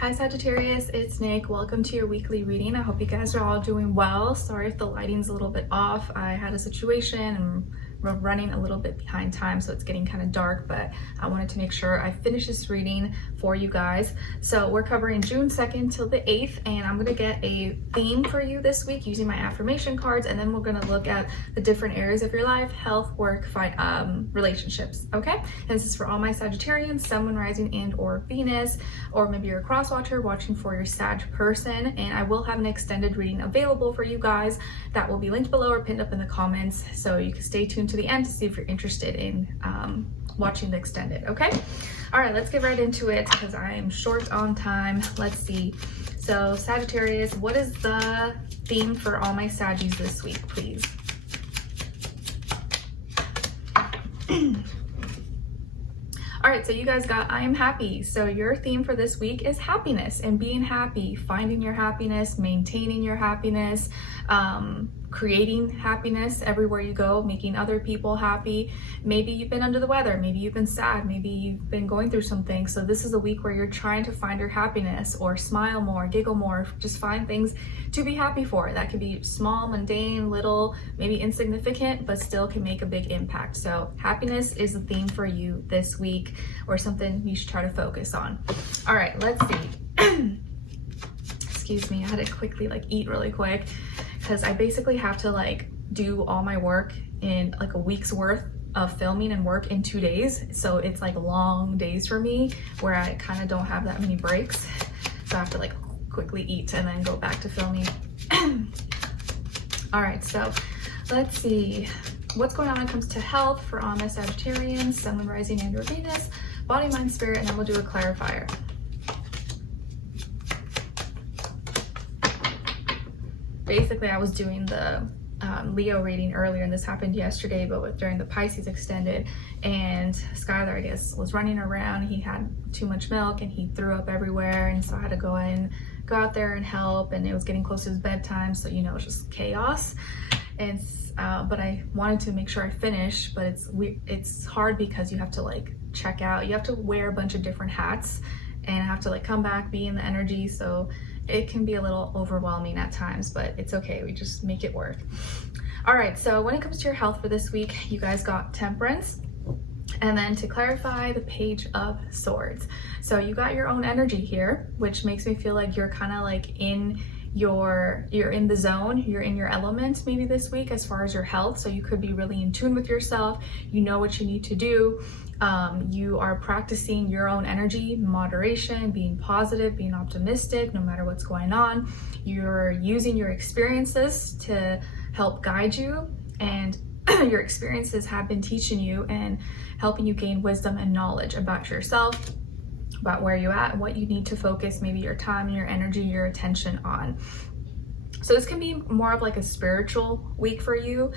Hi Sagittarius, it's Nick. Welcome to your weekly reading. I hope you guys are all doing well. Sorry if the lighting's a little bit off. I had a situation and we're running a little bit behind time, so it's getting kind of dark, but I wanted to make sure I finish this reading for you guys. So we're covering June 2nd till the 8th, and I'm gonna get a theme for you this week using my affirmation cards, and then we're gonna look at the different areas of your life: health, work, relationships, okay? And this is for all my Sagittarians, Sun, Moon, Rising, and or Venus, or maybe you're a cross watcher watching for your Sag person, and I will have an extended reading available for you guys that will be linked below or pinned up in the comments, so you can stay tuned to the end to see if you're interested in watching the extended. Okay, all right, let's get right into it because I am short on time. Let's see. So Sagittarius, what is the theme for all my Saggies this week, please? All right, so you guys got I am happy. So your theme for this week is happiness and being happy, finding your happiness, maintaining your happiness, creating happiness everywhere you go, making other people happy. Maybe you've been under the weather, maybe you've been sad, maybe you've been going through something. So this is a week where you're trying to find your happiness, or smile more, giggle more, just find things to be happy for. That could be small, mundane, little, maybe insignificant, but still can make a big impact. So happiness is the theme for you this week, or something you should try to focus on. All right, let's see. Excuse me, I had to quickly eat really quick because I basically have to do all my work in a week's worth of filming and work in 2 days. So it's long days for me where I kind of don't have that many breaks. So I have to quickly eat and then go back to filming. All right, so let's see what's going on when it comes to health for all my Sagittarians, Sun, Moon, Rising, and or Venus, body, mind, spirit, and then we'll do a clarifier. Basically, I was doing the Leo reading earlier, and this happened yesterday, but during the Pisces extended, and Skylar, I guess, was running around. He had too much milk and he threw up everywhere, and so I had to go out there and help, and it was getting close to his bedtime, so it was just chaos. And but I wanted to make sure I finished, but it's hard because you have to check out, you have to wear a bunch of different hats, and I have to come back, be in the energy, so it can be a little overwhelming at times, but it's okay. We just make it work. All right, so when it comes to your health for this week, you guys got Temperance, and then to clarify, the Page of Swords. So you got your own energy here, which makes me feel like you're kind of you're in the zone, you're in your element maybe this week as far as your health. So you could be really in tune with yourself. You know what you need to do. You are practicing your own energy, moderation, being positive, being optimistic, no matter what's going on. You're using your experiences to help guide you, and your experiences have been teaching you and helping you gain wisdom and knowledge about yourself, about where you're at, and what you need to focus maybe your time, your energy, your attention on. So this can be more of a spiritual week for you,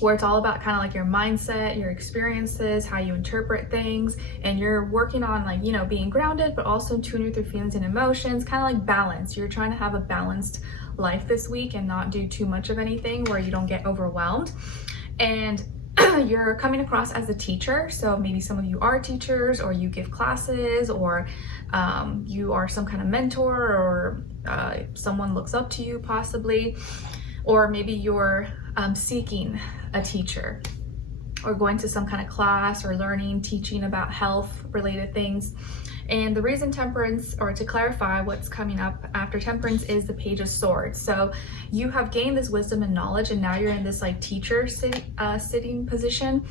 where it's all about kind of your mindset, your experiences, how you interpret things, and you're working on being grounded, but also tuning with your feelings and emotions, kind of balance. You're trying to have a balanced life this week and not do too much of anything where you don't get overwhelmed. And you're coming across as a teacher, so maybe some of you are teachers, or you give classes, or you are some kind of mentor, or someone looks up to you possibly, or maybe you're seeking a teacher, or going to some kind of class, or learning, teaching about health related things. And the reason Temperance, or to clarify what's coming up after Temperance, is the Page of Swords. So you have gained this wisdom and knowledge, and now you're in this teacher sitting position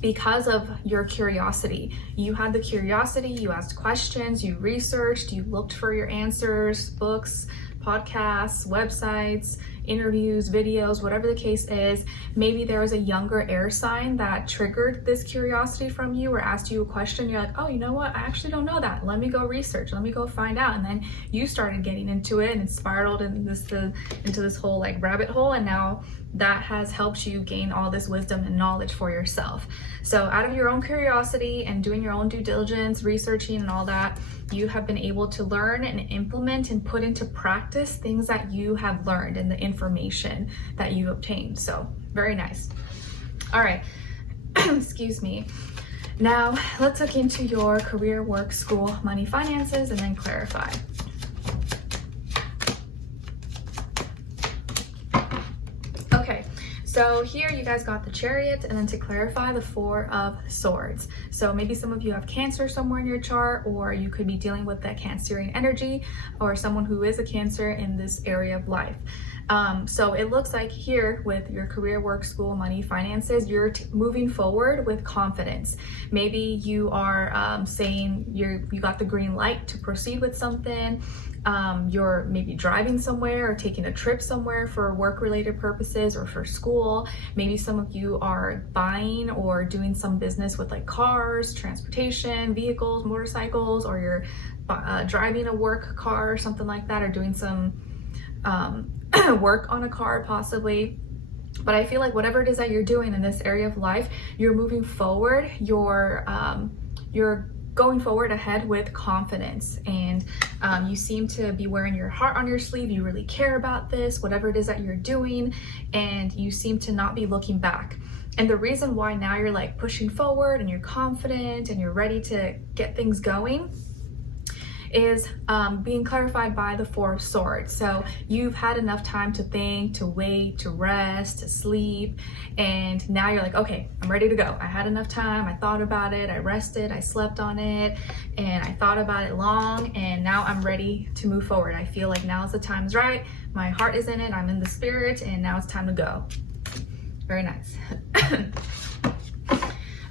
because of your curiosity. You had the curiosity, you asked questions, you researched, you looked for your answers, books, podcasts, websites, interviews, videos, whatever the case is. Maybe there was a younger air sign that triggered this curiosity from you, or asked you a question. You're like, oh, you know what? I actually don't know that. Let me go research. Let me go find out. And then you started getting into it, and it spiraled into this whole rabbit hole. And now that has helped you gain all this wisdom and knowledge for yourself. So out of your own curiosity and doing your own due diligence, researching and all that, you have been able to learn and implement and put into practice things that you have learned and the information that you obtained. So very nice. All right, excuse me. Now let's look into your career, work, school, money, finances, and then clarify. Okay, so here you guys got the Chariot, and then to clarify, the Four of Swords. So maybe some of you have Cancer somewhere in your chart, or you could be dealing with that Cancerian energy, or someone who is a Cancer in this area of life. So it looks like here with your career, work, school, money, finances, you're moving forward with confidence. Maybe you are saying you got the green light to proceed with something. You're maybe driving somewhere or taking a trip somewhere for work-related purposes or for school. Maybe some of you are buying or doing some business with like cars, transportation, vehicles, motorcycles, or you're driving a work car or something like that, or doing some work on a car possibly. But I feel like whatever it is that you're doing in this area of life, you're moving forward, you're going forward ahead with confidence, and you seem to be wearing your heart on your sleeve. You really care about this, whatever it is that you're doing, and you seem to not be looking back. And the reason why now you're like pushing forward and you're confident and you're ready to get things going is being clarified by the Four of Swords. So you've had enough time to think, to wait, to rest, to sleep, and now you're like, okay, I'm ready to go. I had enough time, I thought about it, I rested, I slept on it, and I thought about it long, and now I'm ready to move forward. I feel like now's the time's right, my heart is in it, I'm in the spirit, and now it's time to go. Very nice.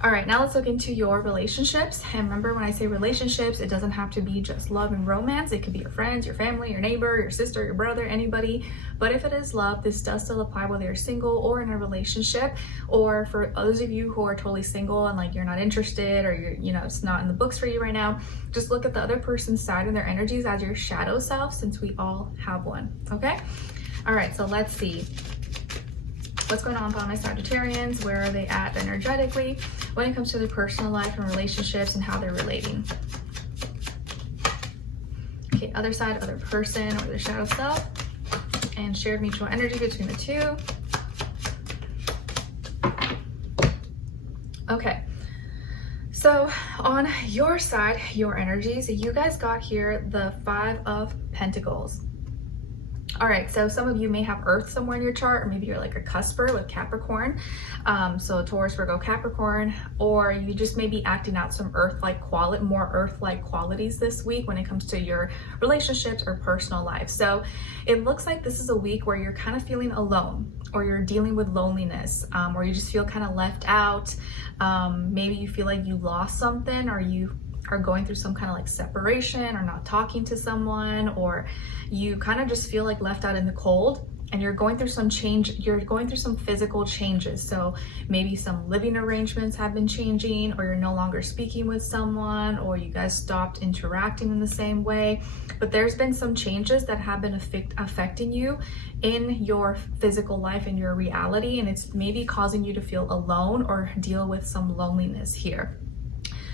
All right, now let's look into your relationships. And remember, when I say relationships, it doesn't have to be just love and romance. It could be your friends, your family, your neighbor, your sister, your brother, anybody. But if it is love, this does still apply whether you're single or in a relationship. Or for those of you who are totally single and like you're not interested, or it's not in the books for you right now, just look at the other person's side and their energies as your shadow self, since we all have one, okay? All right, so let's see. What's going on with all my Sagittarians? Where are they at energetically when it comes to their personal life and relationships and how they're relating? Okay, other side, other person, or their shadow self, and shared mutual energy between the two. Okay, so on your side, your energies, you guys got here the Five of Pentacles. All right, so some of you may have Earth somewhere in your chart, or maybe you're like a cusper with Capricorn. So Taurus, Virgo, Capricorn, or you just may be acting out some more Earth-like qualities this week when it comes to your relationships or personal life. So it looks like this is a week where you're kind of feeling alone, or you're dealing with loneliness, or you just feel kind of left out. Maybe you feel like you lost something, or you are going through some kind of like separation, or not talking to someone, or you kind of just feel like left out in the cold, and you're going through some change, you're going through some physical changes. So maybe some living arrangements have been changing, or you're no longer speaking with someone, or you guys stopped interacting in the same way. But there's been some changes that have been affecting you in your physical life, in your reality, and it's maybe causing you to feel alone or deal with some loneliness here.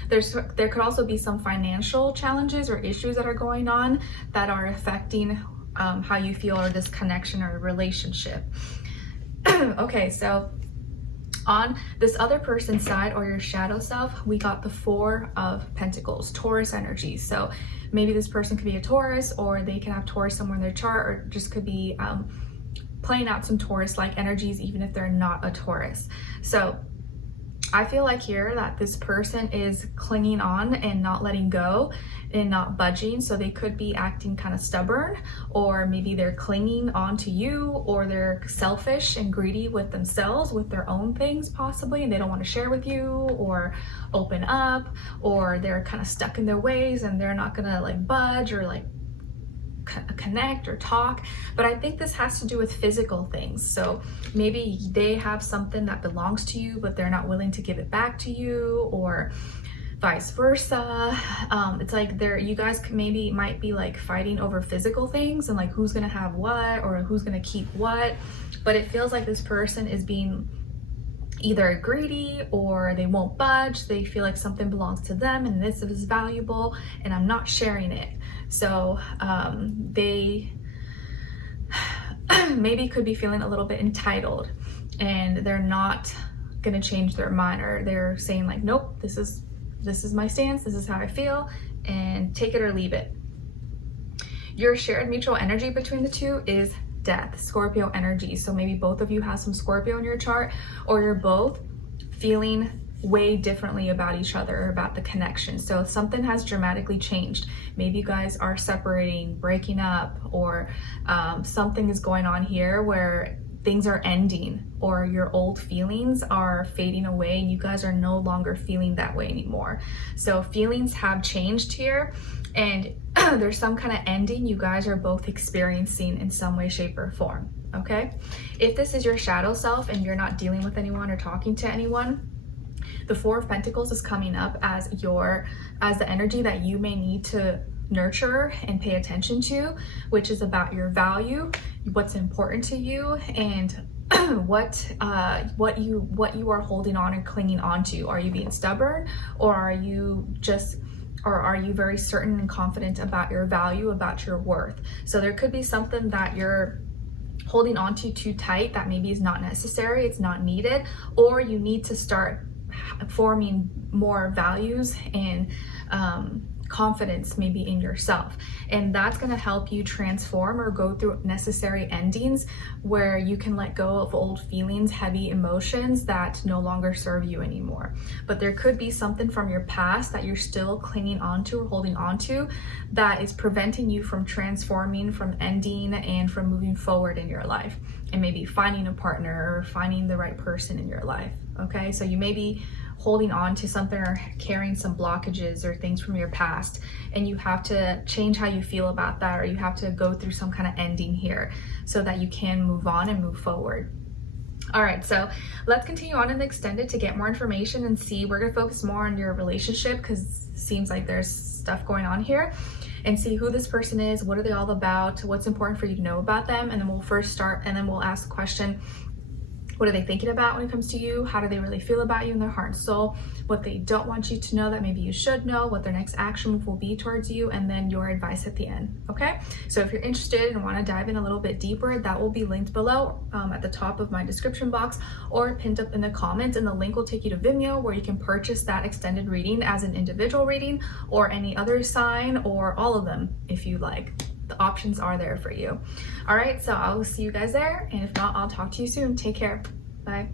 There could also be some financial challenges or issues that are going on that are affecting how you feel, or this connection or relationship. Okay, so on this other person's side, or your shadow self, we got the Four of Pentacles, Taurus energy. So maybe this person could be a Taurus, or they can have Taurus somewhere in their chart, or just could be playing out some Taurus-like energies, even if they're not a Taurus. So I feel like here that this person is clinging on and not letting go and not budging. So they could be acting kind of stubborn, or maybe they're clinging on to you, or they're selfish and greedy with themselves, with their own things possibly, and they don't want to share with you or open up, or they're kind of stuck in their ways and they're not gonna like budge or like connect or talk. But I think this has to do with physical things. So maybe they have something that belongs to you, but they're not willing to give it back to you, or vice versa. It's like you guys might be like fighting over physical things, and like who's gonna have what, or who's gonna keep what. But it feels like this person is being either greedy, or they won't budge. They feel like something belongs to them and this is valuable and I'm not sharing it. So they maybe could be feeling a little bit entitled, and they're not gonna change their mind, or they're saying like, nope, this is this is my stance, this is how I feel, and take it or leave it. Your shared mutual energy between the two is death, Scorpio energy. So maybe both of you have some Scorpio in your chart, or you're both feeling way differently about each other, or about the connection. So something has dramatically changed. Maybe you guys are separating, breaking up, or something is going on here where things are ending, or your old feelings are fading away and you guys are no longer feeling that way anymore. So feelings have changed here, and there's some kind of ending you guys are both experiencing in some way, shape, or form. Okay, if this is your shadow self and you're not dealing with anyone or talking to anyone, the Four of Pentacles is coming up as the energy that you may need to nurture and pay attention to, which is about your value, what's important to you, and what you are holding on and clinging on to. Are you being stubborn, or are you very certain and confident about your value, about your worth? So there could be something that you're holding on to too tight that maybe is not necessary, it's not needed, or you need to start forming more values and confidence maybe in yourself, and that's going to help you transform or go through necessary endings where you can let go of old feelings, heavy emotions that no longer serve you anymore. But there could be something from your past that you're still clinging onto or holding onto that is preventing you from transforming, from ending, and from moving forward in your life, and maybe finding a partner or finding the right person in your life. Okay, so you may be holding on to something or carrying some blockages or things from your past, and you have to change how you feel about that, or you have to go through some kind of ending here so that you can move on and move forward. All right, so let's continue on in the extended to get more information and see. We're going to focus more on your relationship because it seems like there's stuff going on here, and see who this person is, what are they all about, what's important for you to know about them. And then we'll first start, and then we'll ask the question, what are they thinking about when it comes to you? How do they really feel about you in their heart and soul? What they don't want you to know that maybe you should know, what their next action move will be towards you, and then your advice at the end, okay? So if you're interested and want to dive in a little bit deeper, that will be linked below at the top of my description box, or pinned up in the comments, and the link will take you to Vimeo where you can purchase that extended reading as an individual reading, or any other sign, or all of them if you like. The options are there for you. All right, so I will see you guys there, and if not, I'll talk to you soon. Take care. Bye.